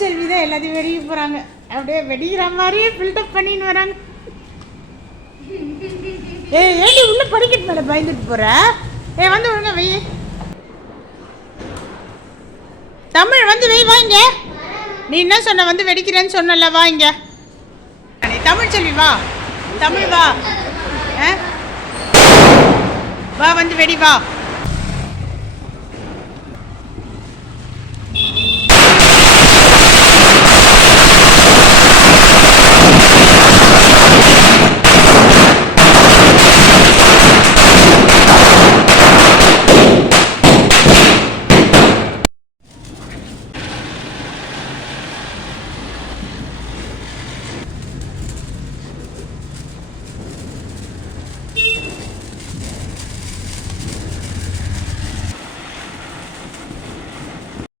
தமிழ்ச்செல்வி தான் எல்லாத்தையும் வெடிக்க போகிறாங்க. அப்படியே வெடிக்கிற மாதிரியே பில்டப் பண்ணின்னு வராங்க. ஏண்டி உள்ள படிக்கட்டு மேலே பயந்துட்டு போகிற? வந்து ஒழுங்க வெய். தமிழ் வந்து வெய் வாங்க. நீ என்ன சொன்ன? வந்து வெடிக்கிறேன்னு சொன்னல, வாங்க. தமிழ்ச்செல்வி வா. தமிழ் வா. வா வந்து வெடி வா.